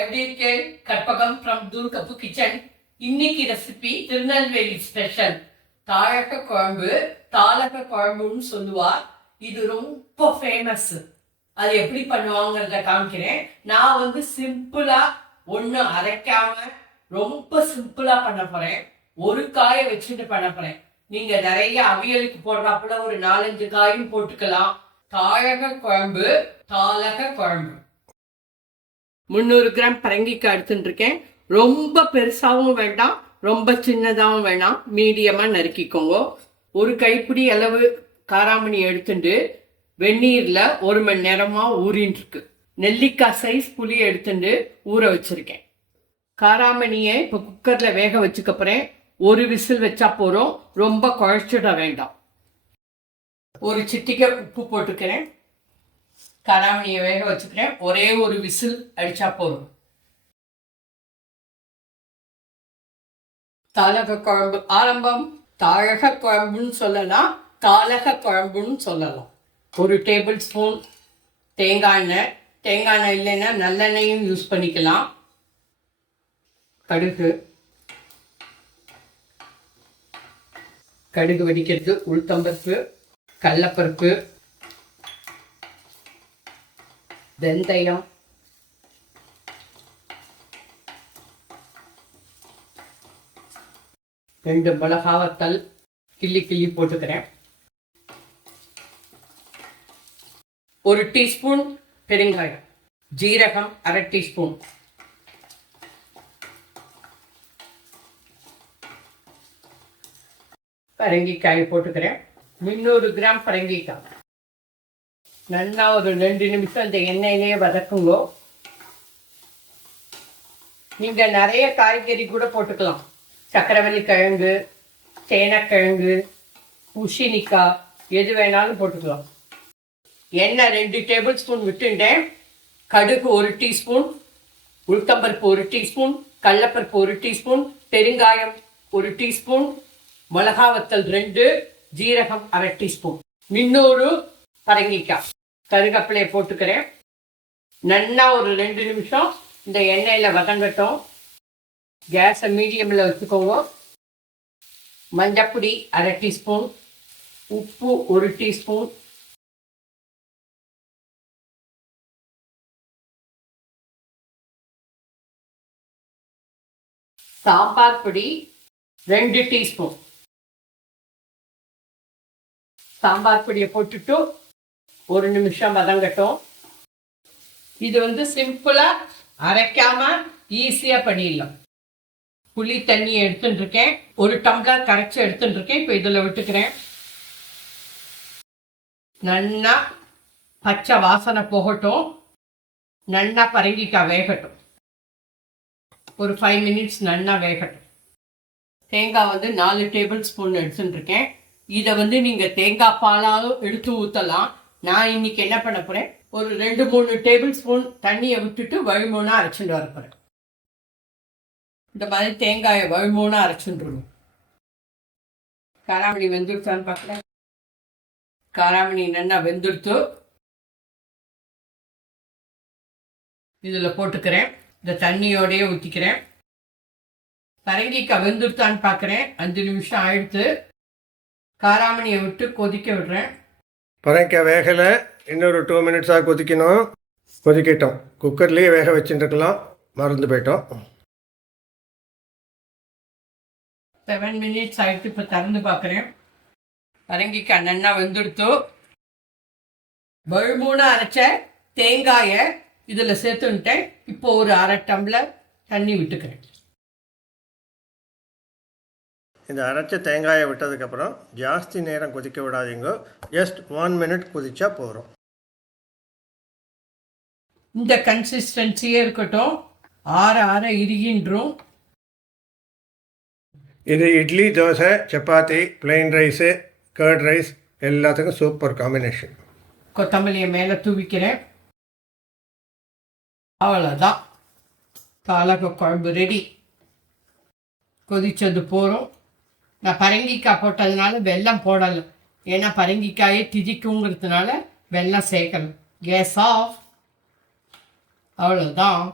எப்படி இருக்கே? கற்பகம் ஃப்ரம் தூர்கப்பு கிச்சன். இன்னைக்கு ரெசிபி திருநெல்வேலி ஸ்பெஷல் தாழக்க குழம்பு. தாளக்க குழம்புன்னு சொல்லுவா. இது ரொம்ப ஃபேமஸ். அது எப்படி பண்ணுவாங்கிறத காமிக்கிறேன். நான் வந்து சிம்பிளா ஒன்றும் அரைக்காம ரொம்ப சிம்பிளா பண்ண போறேன். ஒரு காயை வச்சுட்டு பண்ண போறேன். நீங்க நிறைய அவியலுக்கு போடுறாப்புல ஒரு 4-5 காயும் போட்டுக்கலாம். தாழக குழம்பு, தாளக குழம்பு. 300 கிராம் பரங்கிக்காய் எடுத்துட்டு இருக்கேன். ரொம்ப பெருசாகவும் வேண்டாம், ரொம்ப சின்னதாகவும் வேண்டாம், மீடியமாக நறுக்கிக்கோங்க. ஒரு கைப்பிடி அளவு காராமணி எடுத்துட்டு வெந்நீரில் 1 மணி நேரமாக ஊறின்னு இருக்கு. நெல்லிக்காய் சைஸ் புளி எடுத்துட்டு ஊற வச்சிருக்கேன். காராமணியை இப்போ குக்கரில் வேக வச்சுக்க போகிறேன். ஒரு விசில் வச்சா போகிறோம், ரொம்ப குழச்சிட வேண்டாம். ஒரு சிட்டிகை உப்பு போட்டுக்கிறேன். காராமணியை வேக வச்சுக்கிறேன். ஒரே ஒரு விசில் அடிச்சா போதும். தாளக குழம்பு ஆரம்பம். தாழக குழம்புன்னு சொல்லலாம், தாளக குழம்புன்னு சொல்லலாம். 1 டேபிள் ஸ்பூன் தேங்காய் எண்ணெய். தேங்காய் எண்ணெய் இல்லைன்னா நல்லெண்ணெயும் யூஸ் பண்ணிக்கலாம். கடுகு, கடுகு வெடிக்கிறது. உளுத்தம்பருப்பு, கடலைப்பருப்பு, வெந்தயம், ரெண்டு மிளகாவத்தல் கிள்ளி கிள்ளி போட்டுக்கிறேன். 1 டீஸ்பூன் பெருங்காயம், ஜீரகம் 1/2 டீஸ்பூன், பரங்கிக்காய் போட்டுக்கிறேன். 300 கிராம் பரங்கிக்காய் நல்லா ஒரு 2 நிமிஷம் இந்த எண்ணெயிலேயே வதக்குங்கோ. நீங்கள் நிறைய காய்கறி கூட போட்டுக்கலாம். சக்கரவள்ளி கிழங்கு, சேனக்கிழங்கு, பூசணிக்காய், எது வேணாலும் போட்டுக்கலாம். எண்ணெய் 2 டேபிள் ஸ்பூன் விட்டுட்டேன். கடுகு 1 டீஸ்பூன், உளுத்தம்பருப்பு 1 டீஸ்பூன், கடலைப்பருப்பு 1 டீஸ்பூன், பெருங்காயம் 1 டீஸ்பூன், மிளகாவத்தல் 2, ஜீரகம் 1/2 டீஸ்பூன், 300 பரங்கிக்காய், கருகப்பிலையை போட்டுக்கிறேன். நல்லா ஒரு 2 நிமிஷம் இந்த எண்ணெயில் வதங்கட்டும். கேஸை மீடியமில் வச்சுக்கோங்க. மஞ்சப்பொடி 1/2 டீஸ்பூன், உப்பு 1 டீஸ்பூன், சாம்பார் பொடி 2 டீஸ்பூன். சாம்பார் பொடியை போட்டுட்டு 1 நிமிஷம் வதங்கட்டும். இது வந்து சிம்பிளாக அரைக்காம ஈஸியாக பண்ணிடலாம். புளி தண்ணியை எடுத்துட்டு இருக்கேன். 1 டம்ளர் கரைச்சி எடுத்துட்டு இருக்கேன். இப்போ இதில் விட்டுக்கிறேன். நல்லா பச்சை வாசனை போகட்டும். நல்லா பரங்கிக்காய் வேகட்டும். ஒரு 5 மினிட்ஸ் நல்லா வேகட்டும். தேங்காய் வந்து 4 டேபிள் ஸ்பூன் எடுத்துட்டு இருக்கேன். இதை வந்து நீங்கள் தேங்காய் பாலாலும் எடுத்து ஊற்றலாம். நான் இன்னைக்கு என்ன பண்ண போகிறேன், ஒரு 2-3 டேபிள் ஸ்பூன் தண்ணியை விட்டுட்டு வழுமூணாக அரைச்சிட்டு வர போகிறேன். இந்த மாதிரி தேங்காயை வழுமூணாக அரைச்சிட்டுருணும். காராமணி வெந்துடுத்தான்னு பார்க்குறேன். காராமணி நல்லா வெந்துடுத்து. இதில் போட்டுக்கிறேன். இந்த தண்ணியோடையே ஊற்றிக்கிறேன். பரங்கிக்காய் வெந்துடுத்தான்னு பார்க்குறேன். 5 நிமிஷம் ஆயிடுத்து. காராமணியை விட்டு கொதிக்க விடுறேன். பரங்கிக்காய் வேகலை, இன்னொரு 2 மினிட்ஸாக கொதிக்கணும். கொதிக்கட்டும். குக்கர்லேயே வேக வச்சுட்டுருக்கலாம், மறந்து போயிட்டோம். 7 மினிட்ஸ் ஆகிட்டு இப்போ திறந்து பார்க்குறேன். பரங்கிக்காய் நல்லா வெந்துடுத்து. வழுமூணாக அரைச்ச தேங்காயை இதில் சேர்த்துன்ட்டேன். இப்போ ஒரு 1/2 டம்ளர் தண்ணி விட்டுக்கிறேன். இந்த அரைச்ச தேங்காயை விட்டதுக்கப்புறம் ஜாஸ்தி நேரம் கொதிக்க விடாதீங்க. ஜஸ்ட் 1 மினிட் கொதிச்சா போகிறோம். இந்த கன்சிஸ்டன்சியே இருக்கட்டும். ஆற இறுகின்றும். இது idli, dosa, chapati, plain rice, curd rice எல்லாத்துக்கும் சூப்பர் காம்பினேஷன். கொத்தமல்லியை மேலே தூவிக்கிறேன். அவ்வளோதான், தாளக குழம்பு ரெடி. கொதிச்சது போகிறோம். நான் பரங்கிக்காய் போட்டதுனால வெல்லம் போடலை. ஏன்னா பரங்கிக்காயே திதிக்குங்கிறதுனால வெல்லம் சேர்க்கணும். Gas off. அவ்வளோதான்.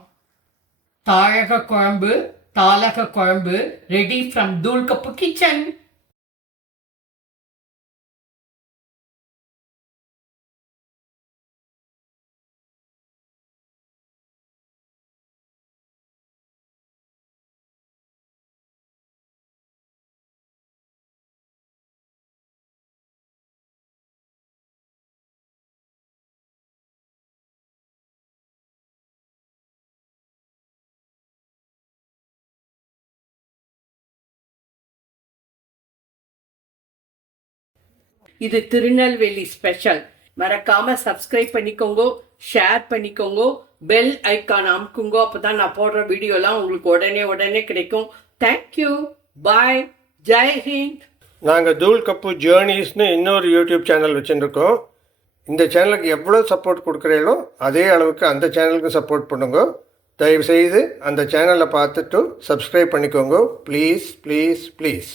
தாழக குழம்பு தாளக குழம்பு ரெடி ஃப்ரம் தூள் கப்பு கிச்சன். இது திருநெல்வேலி ஸ்பெஷல். மறக்காம சப்ஸ்கிரைப் பண்ணிக்கோங்க, ஷேர் பண்ணிக்கோங்க, பெல் ஐக்கான் அமுக்குங்க. அப்பதான் நான் போடுற வீடியோலாம் உங்களுக்கு உடனே கிடைக்கும். Thank you, bye, Jai Hind. நாங்கள் தூள் கப்பு ஜேர்னிஸ்னு இன்னொரு யூடியூப் சேனல் வச்சுருக்கோம். இந்த சேனலுக்கு எவ்வளோ சப்போர்ட் கொடுக்குறீங்களோ அதே அளவுக்கு அந்த சேனலுக்கு சப்போர்ட் பண்ணுங்க. தயவுசெய்து அந்த சேனலை பார்த்துட்டு சப்ஸ்கிரைப் பண்ணிக்கோங்க. Please please please.